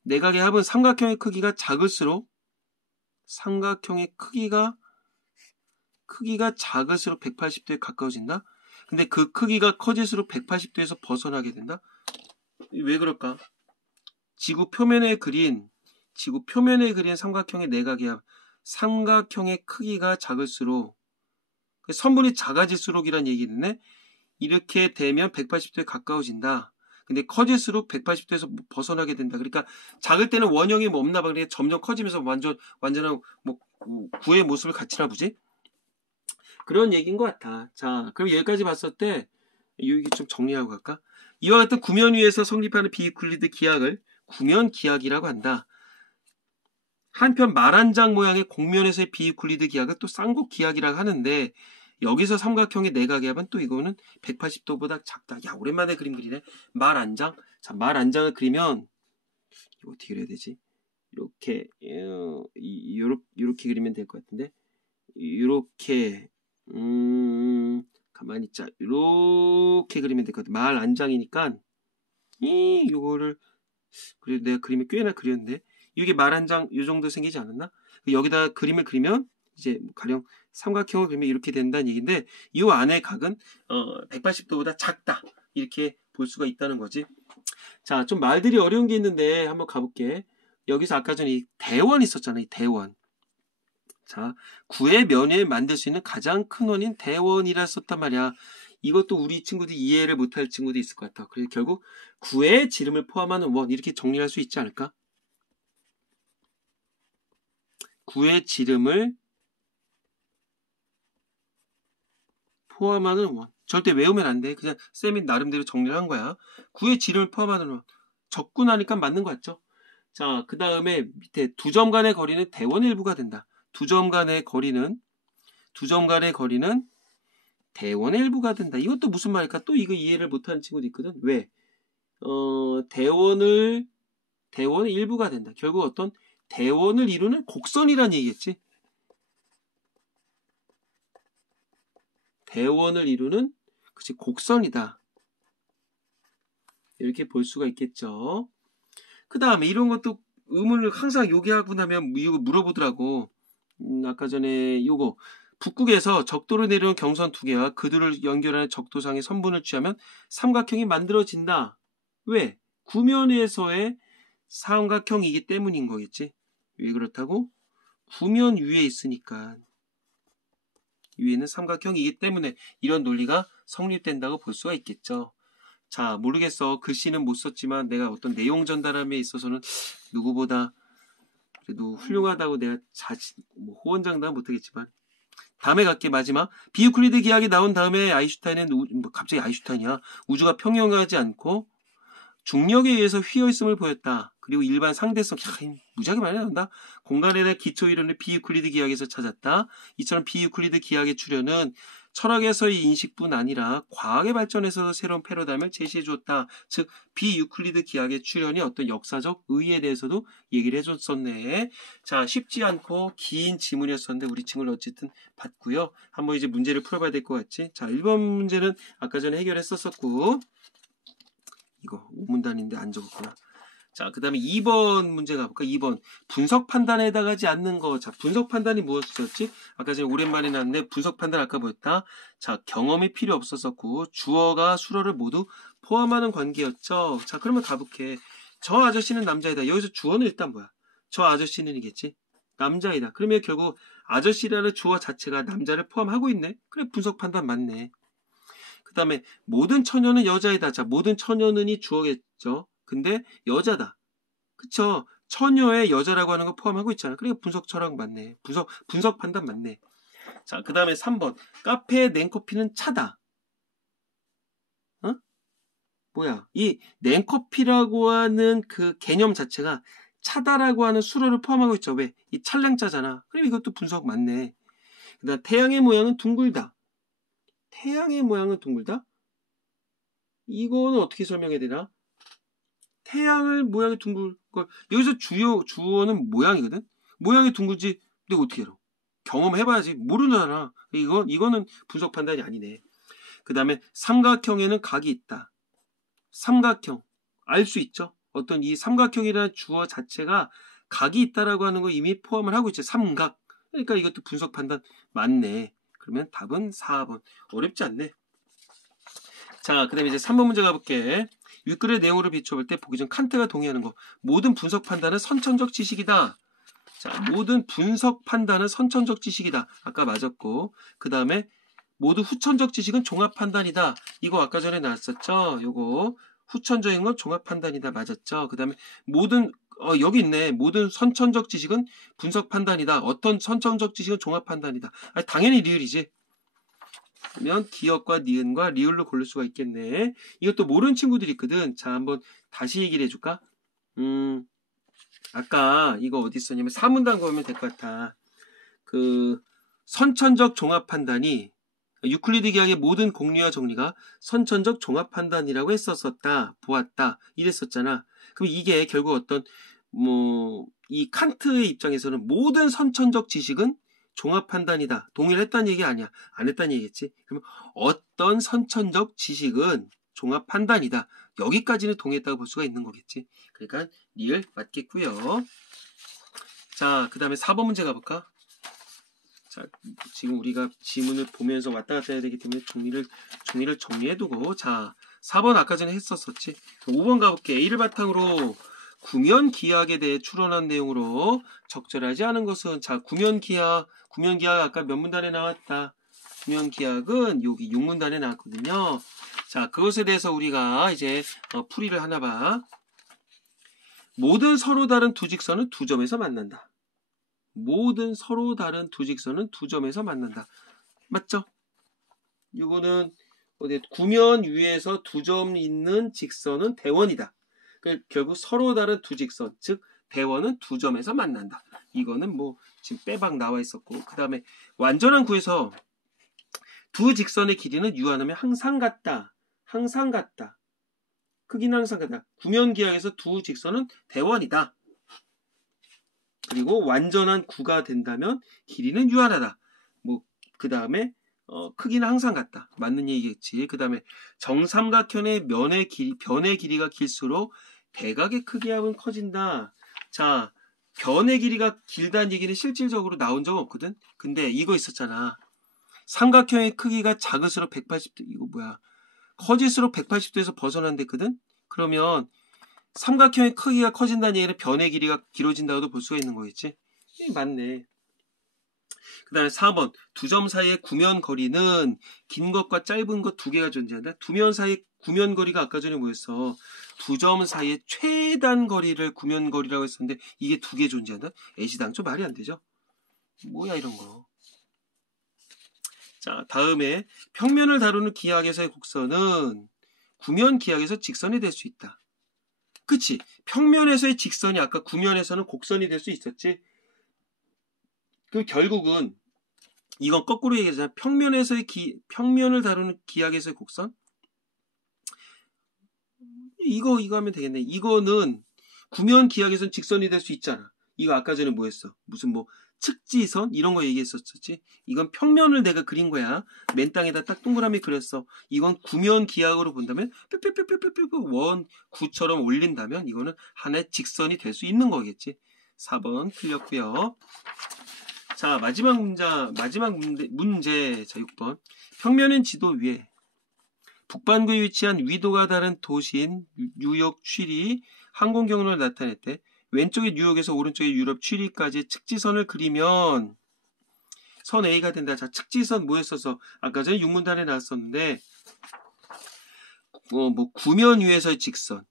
내각의 합은 삼각형의 크기가 작을수록 삼각형의 크기가 작을수록 180도에 가까워진다? 근데 그 크기가 커질수록 180도에서 벗어나게 된다? 왜 그럴까? 지구 표면에 그린 삼각형의 내각의 합, 삼각형의 크기가 작을수록 선분이 작아질수록이란 얘기는 이렇게 되면 180도에 가까워진다. 근데 커질수록 180도에서 벗어나게 된다. 그러니까 작을 때는 원형이 뭐 없나 봐. 그러니까 점점 커지면서 완전한 뭐 구의 모습을 갖추나 보지. 그런 얘기인 것 같아. 자, 그럼 여기까지 봤을 때 여기 좀 정리하고 갈까? 이와 같은 구면 위에서 성립하는 비유클리드 기하학을 구면 기하학이라고 한다. 한편 말 한 장 모양의 곡면에서의 비유클리드 기하학은 또 쌍곡 기하학이라고 하는데 여기서 삼각형의 내각의 합은 또 이거는 180도보다 작다. 야, 오랜만에 그림 그리네. 말 한 장. 자, 말 한 장을 그리면 이거 어떻게 그려야 되지? 이렇게 이렇게 그리면 될 것 같은데 이렇게 가만히 있자. 이렇게 그리면 될 것 같아. 말 한 장이니까 이거를 그래도 내가 그림을 꽤나 그렸는데 이게 말 한 장 이 정도 생기지 않았나? 여기다 그림을 그리면 이제 가령 삼각형을 그리면 이렇게 된다는 얘기인데 이 안의 각은 180도보다 작다 이렇게 볼 수가 있다는 거지. 자, 좀 말들이 어려운 게 있는데 한번 가볼게. 여기서 아까 전에 이 대원 있었잖아. 이 대원. 자, 구의 면을 만들 수 있는 가장 큰 원인 대원이라 썼단 말이야. 이것도 우리 친구들이 이해를 못할 친구도 있을 것 같아. 그래서 결국 구의 지름을 포함하는 원 이렇게 정리할 수 있지 않을까? 구의 지름을 포함하는 원. 절대 외우면 안 돼. 그냥 쌤이 나름대로 정리를 한 거야. 구의 지름을 포함하는 원. 적고 나니까 맞는 거 같죠? 자, 그 다음에 밑에 두 점 간의 거리는 대원의 일부가 된다. 두 점 간의 거리는 대원의 일부가 된다. 이것도 무슨 말일까? 또 이거 이해를 못하는 친구도 있거든. 왜? 대원의 일부가 된다. 결국 어떤 대원을 이루는 곡선이란 얘기겠지. 대원을 이루는 그치 곡선이다. 이렇게 볼 수가 있겠죠. 그 다음에 이런 것도 의문을 항상 요기하고 나면 이거 물어보더라고. 아까 전에 요거 북극에서 적도로 내려온 경선 두 개와 그들을 연결하는 적도상의 선분을 취하면 삼각형이 만들어진다. 왜? 구면에서의 삼각형이기 때문인 거겠지. 왜 그렇다고? 구면 위에 있으니까. 위에는 삼각형이기 때문에 이런 논리가 성립된다고 볼 수가 있겠죠. 자, 모르겠어. 글씨는 못 썼지만 내가 어떤 내용 전달함에 있어서는 누구보다 그래도 훌륭하다고 내가 호언장담 못하겠지만 다음에 갈게. 마지막 비유클리드 기하학이 나온 다음에 아인슈타인은 갑자기 아인슈타인이야. 우주가 평행하지 않고 중력에 의해서 휘어있음을 보였다. 그리고 일반 상대성, 무지하게 많이 나온다. 공간에 대한 기초 이론을 비유클리드 기하학에서 찾았다. 이처럼 비유클리드 기하학의 출현은 철학에서의 인식뿐 아니라 과학의 발전에서도 새로운 패러다임을 제시해 주었다. 즉 비유클리드 기하학의 출현이 어떤 역사적 의의에 대해서도 얘기를 해줬었네. 자, 쉽지 않고 긴 지문이었었는데 우리 친구를 어쨌든 봤고요. 한번 이제 문제를 풀어봐야 될 것 같지. 자, 1번 문제는 아까 전에 해결했었었고 이거 5문단인데 안 적었구나. 자, 그 다음에 2번 문제 가볼까? 2번 분석 판단에 해당하지 않는 거. 자, 분석 판단이 무엇이었지? 아까 전에 오랜만에 나왔는데 분석 판단 아까 뭐였다? 자, 경험이 필요 없었었고 주어가 수어를 모두 포함하는 관계였죠. 자, 그러면 가볼게. 저 아저씨는 남자이다. 여기서 주어는 일단 뭐야? 저 아저씨는 이겠지? 남자이다. 그러면 결국 아저씨라는 주어 자체가 남자를 포함하고 있네? 그래, 분석 판단 맞네. 그 다음에 모든 처녀는 여자이다. 자, 모든 처녀는이 주어겠죠. 근데 여자다. 그쵸? 처녀의 여자라고 하는 거 포함하고 있잖아. 그러니까 분석 철학 맞네. 분석 판단 맞네. 자, 그 다음에 3번. 카페의 냉커피는 차다. 어? 뭐야? 이 냉커피라고 하는 그 개념 자체가 차다라고 하는 수로를 포함하고 있죠. 왜? 이 찰랭짜잖아. 그럼 이것도 분석 맞네. 그 다음 태양의 모양은 둥글다. 태양의 모양은 둥글다? 이거는 어떻게 설명해야 되나? 태양을 모양이 둥글 걸 여기서 주어는 모양이거든. 모양이 둥글지 내가 어떻게 알아? 경험해봐야지. 모르잖아. 이거는 분석 판단이 아니네. 그 다음에 삼각형에는 각이 있다. 삼각형 알 수 있죠. 어떤 이 삼각형이라는 주어 자체가 각이 있다라고 하는 거 이미 포함을 하고 있죠. 삼각. 그러니까 이것도 분석 판단 맞네. 그러면 답은 4번. 어렵지 않네. 자, 그 다음에 이제 3번 문제 가볼게. 윗글의 내용으로 비춰볼 때 보기 전 칸트가 동의하는 거. 모든 분석 판단은 선천적 지식이다. 자, 모든 분석 판단은 선천적 지식이다. 아까 맞았고. 그 다음에 모두 후천적 지식은 종합 판단이다. 이거 아까 전에 나왔었죠. 요거 후천적인 건 종합 판단이다. 맞았죠. 그 다음에 모든 여기 있네. 모든 선천적 지식은 분석 판단이다. 어떤 선천적 지식은 종합 판단이다. 아니, 당연히 리을이지. 그러면 기역과 니은과 리을로 고를 수가 있겠네. 이것도 모르는 친구들이 있거든. 자, 한번 다시 얘기를 해줄까? 아까 이거 어디 있었냐면 사문단 보면 될 것 같아. 그 선천적 종합 판단이 유클리드 기하의 모든 공리와 정리가 선천적 종합 판단이라고 했었었다. 보았다. 이랬었잖아. 그럼 이게 결국 어떤 이 칸트의 입장에서는 모든 선천적 지식은 종합 판단이다. 동의를 했다는 얘기 아니야. 안 했다는 얘기겠지. 그러면 어떤 선천적 지식은 종합 판단이다. 여기까지는 동의했다고 볼 수가 있는 거겠지. 그러니까 리을 맞겠고요. 자, 그 다음에 4번 문제 가볼까? 자, 지금 우리가 지문을 보면서 왔다 갔다 해야 되기 때문에 종이를 정리해두고, 자, 4번 아까 전에 했었었지. 5번 가볼게. A를 바탕으로 구면 기하학에 대해 추론한 내용으로 적절하지 않은 것은, 자, 구면 기하학 아까 몇 문단에 나왔다. 구면 기하학은 여기 6문단에 나왔거든요. 자, 그것에 대해서 우리가 이제 풀이를 하나 봐. 모든 서로 다른 두 직선은 두 점에서 만난다. 모든 서로 다른 두 직선은 두 점에서 만난다. 맞죠? 이거는 구면 위에서 두 점 있는 직선은 대원이다. 결국 서로 다른 두 직선, 즉 대원은 두 점에서 만난다. 이거는 지금 빼박 나와 있었고, 그 다음에 완전한 구에서 두 직선의 길이는 유한하면 항상 같다. 항상 같다. 크기는 항상 같다. 구면 기하에서 두 직선은 대원이다. 그리고 완전한 구가 된다면 길이는 유한하다. 그 다음에 크기는 항상 같다. 맞는 얘기겠지. 그 다음에 정삼각형의 변의 길이가 길수록 대각의 크기합은 커진다. 자, 변의 길이가 길다는 얘기는 실질적으로 나온 적 없거든. 근데 이거 있었잖아. 삼각형의 크기가 작을수록 180도, 이거 뭐야? 커질수록 180도에서 벗어난댔거든. 그러면 삼각형의 크기가 커진다는 얘기는 변의 길이가 길어진다고도 볼 수가 있는 거겠지. 맞네. 그 다음에 4번 두 점 사이의 구면 거리는 긴 것과 짧은 것 두 개가 존재한다. 두 면 사이의 구면 거리가 아까 전에 뭐였어? 두 점 사이의 최단 거리를 구면 거리라고 했었는데 이게 두 개 존재한다? 애시당초 말이 안 되죠. 뭐야 이런 거. 자, 다음에 평면을 다루는 기하학에서의 곡선은 구면 기하학에서 직선이 될 수 있다. 그치? 평면에서의 직선이 아까 구면에서는 곡선이 될 수 있었지? 결국은 이건 거꾸로 얘기하잖아. 평면을 다루는 기하학에서의 곡선? 이거 하면 되겠네. 이거는 구면 기하학에서는 직선이 될 수 있잖아. 이거 아까 전에 뭐였어? 무슨 측지선? 이런 거 얘기했었지? 이건 평면을 내가 그린 거야. 맨 땅에다 딱 동그라미 그렸어. 이건 구면 기하학으로 본다면 원 구처럼 올린다면 이거는 하나의 직선이 될 수 있는 거겠지. 4번 틀렸고요. 자, 마지막 문제. 자, 6번. 평면은 지도 위에 북반구에 위치한 위도가 다른 도시인 뉴욕 취리 항공 경로를 나타냈대. 왼쪽의 뉴욕에서 오른쪽의 유럽 취리까지 측지선을 그리면 선 A가 된다. 자, 측지선 뭐였어서 아까 전에 6문단에 나왔었는데 구면 위에서의 직선,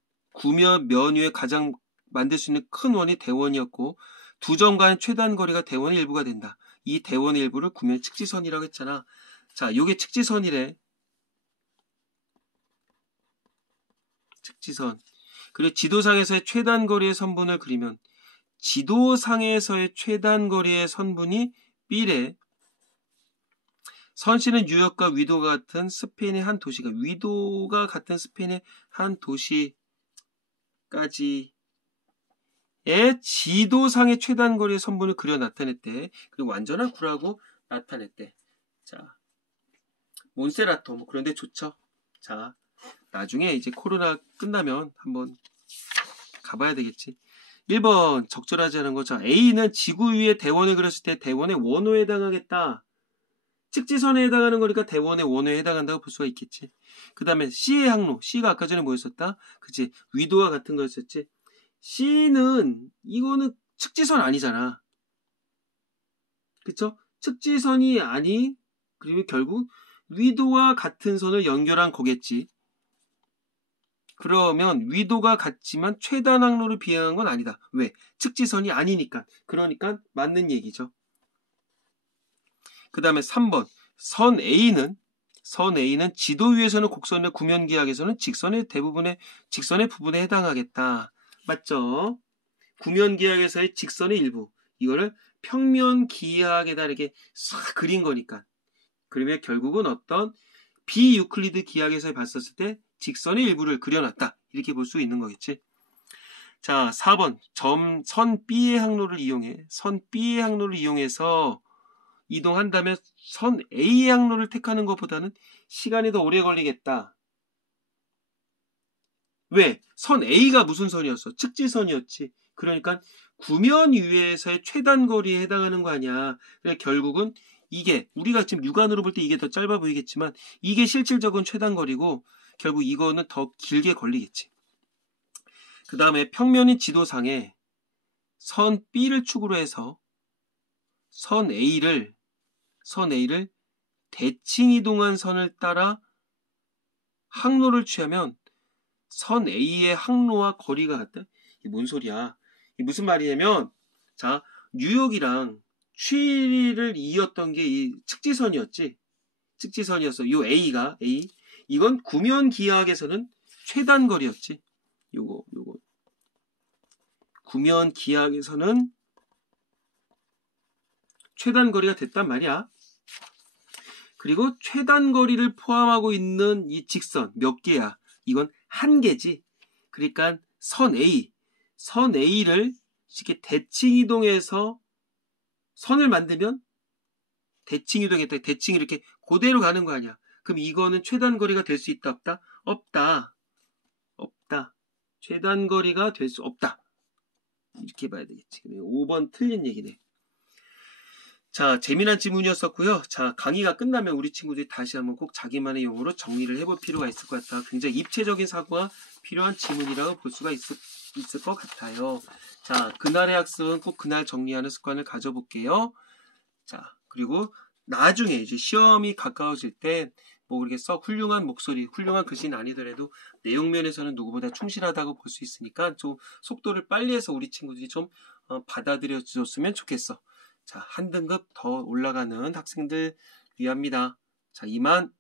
면 위에 가장 만들 수 있는 큰 원이 대원이었고 두 점 간의 최단 거리가 대원의 일부가 된다. 이 대원의 일부를 구면 측지선이라고 했잖아. 자, 요게 측지선이래. 측지선. 그리고 지도상에서의 최단 거리의 선분을 그리면 지도상에서의 최단 거리의 선분이 B래. 선씨는 뉴욕과 위도가 같은 스페인의 한 도시가 위도가 같은 스페인의 한 도시까지의 지도상의 최단 거리의 선분을 그려 나타냈대. 그리고 완전한 구라고 나타냈대. 자, 몬세라토 그런데 좋죠. 자, 나중에 이제 코로나 끝나면 한번 가봐야 되겠지. 1번 적절하지 않은 거. 자, A는 지구 위에 대원을 그렸을 때 대원의 원호에 해당하겠다. 측지선에 해당하는 거니까 대원의 원호에 해당한다고 볼 수가 있겠지. 그 다음에 C의 항로. C가 아까 전에 뭐였었다? 그치? 위도와 같은 거였었지. C는 이거는 측지선 아니잖아. 그쵸? 측지선이 아니 그리고 결국 위도와 같은 선을 연결한 거겠지. 그러면 위도가 같지만 최단 항로를 비행한 건 아니다. 왜? 측지선이 아니니까. 그러니까 맞는 얘기죠. 그 다음에 3번. 선 A는 선 A는 지도 위에서는 곡선의 구면기하학에서는 직선의 부분에 해당하겠다. 맞죠? 구면기하학에서의 직선의 일부. 이거를 평면기하학에다 이렇게 싹 그린 거니까. 그러면 결국은 어떤 비유클리드 기하학에서 봤었을 때 직선의 일부를 그려놨다. 이렇게 볼 수 있는 거겠지. 자, 4번. 선 B의 항로를 이용해서 이동한다면 선 A의 항로를 택하는 것보다는 시간이 더 오래 걸리겠다. 왜? 선 A가 무슨 선이었어? 측지선이었지. 그러니까 구면 위에서의 최단 거리에 해당하는 거 아니야. 그러니까 결국은 이게 우리가 지금 육안으로 볼 때 이게 더 짧아 보이겠지만 이게 실질적인 최단 거리고 결국 이거는 더 길게 걸리겠지. 그 다음에 평면인 지도상에 선 B를 축으로 해서 선 A를 대칭 이동한 선을 따라 항로를 취하면 선 A의 항로와 거리가 같다? 이게 뭔 소리야? 이게 무슨 말이냐면, 자, 뉴욕이랑 취리를 이었던 게 이 측지선이었지? 측지선이었어. 요 A. 이건 구면 기하학에서는 최단 거리였지. 요거. 구면 기하학에서는 최단 거리가 됐단 말이야. 그리고 최단 거리를 포함하고 있는 이 직선 몇 개야? 이건 한 개지. 그러니까 선 A를 이렇게 대칭 이동해서 선을 만들면 대칭 이동했다. 대칭이 이렇게 그대로 가는 거 아니야. 그럼 이거는 최단 거리가 될 수 있다 없다? 없다. 최단 거리가 될 수 없다. 이렇게 봐야 되겠지. 5번 틀린 얘기네. 자, 재미난 질문이었었고요. 자, 강의가 끝나면 우리 친구들이 다시 한번 꼭 자기만의 용어로 정리를 해볼 필요가 있을 것 같다. 굉장히 입체적인 사고가 필요한 질문이라고 볼 수가 있을 것 같아요. 자, 그날의 학습은 꼭 그날 정리하는 습관을 가져볼게요. 자, 그리고 나중에 이제 시험이 가까워질 때 뭐 그렇게 썩 훌륭한 목소리, 훌륭한 글씨는 아니더라도 내용 면에서는 누구보다 충실하다고 볼 수 있으니까 좀 속도를 빨리 해서 우리 친구들이 좀 받아들여 줬으면 좋겠어. 자, 한 등급 더 올라가는 학생들 위함이다. 자, 이만